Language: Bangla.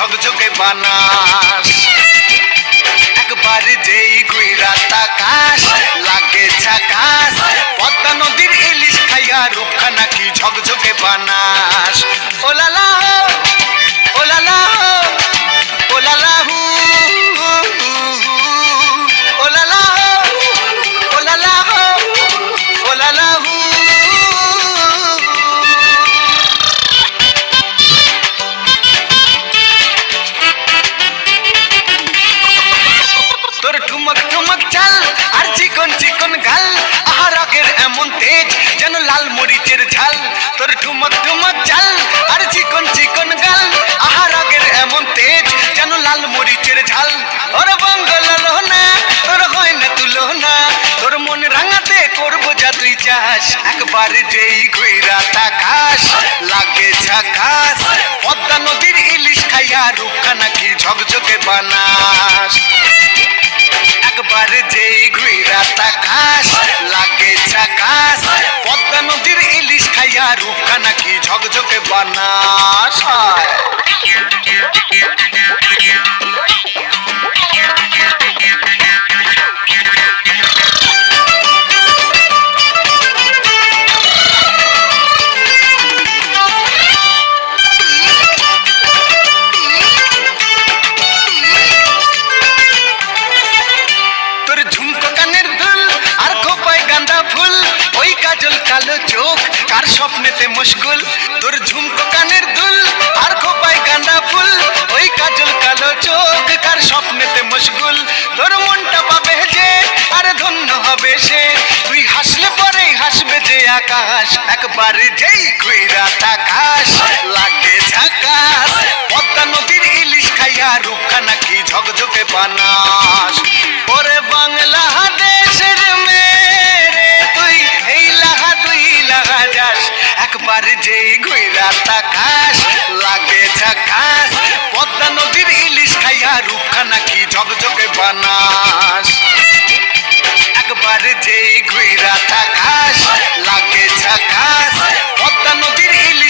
ঝকঝকে বানাস। একবার যেই ঘুইরা তাকাস লাগে ঝাকাস, পদ্মা নদীর ইলিশ খাইয়া রূপখানা কি ঝকঝকে বানাস। ও লালা ও লালা ও লালা হু ও লালা ও লালা ও লালা হু। তোর ঠুমক ঠুমক চাল আর চিকন চিকন গাল, আহার আগের এমন তেজ যেন লাল মরিচের ঝাল। তোর ঠুমক ঠুমক চাল আর চিকন চিকন গাল, আহার আগের এমন তেজ যেন লাল মরিচের ঝাল। ওর বঙ্গল না তোর হয় না তুলো না, তোর মন রাঙাতে করবো যা তুই চাস। একবার যেই ঘুইরা তাকাস লাগে ঝাকাস, পদ্মা নদীর ইলিশ খাইয়া রূপখানা কি ঝকঝকে বানাস। একবার যেই ঘুইরা তাকাস লাগে ঝাকাস, পদ্মা নদীর ইলিশ খাইয়া রূপখানা কি ঝকঝকে বানাস। তোর ঝুমকো কানের দুল আর খোপায় গাঁদা ফুল, ওই কাজল কালো চোখ কার স্বপ্নেতে মুশকুল। তোর ঝুমকো কানের দুল আর খোপায় গাঁদা ফুল, ওই কাজল কালো চোখ কার স্বপ্নেতে মুশকুল। তোর মনটা পাবে যে আর ধন্য হবে সে, তুই হাসলে পরে হাসবে যে আকাশ। একবার যেই ঘুইরা তাকাস লাগে ঝাকাস, পদ্মা নদীর ইলিশ খাইয়া রূপখানা কি ঝকঝকে বানাস। ওরে বাংলাদেশের মেরে তুই এই লাহা দুই লাহা যাস। একবার যেই ঘুইরা তাকাস লাগে ঝাকাস, পদ্মা নদীর ইলিশ খাইয়া রূপখানা কি ঝকঝকে বানাস। একবার যেই ঘুইরা তাকাস লাগে ঝাকাস, পদ্মা নদীর ইলিশ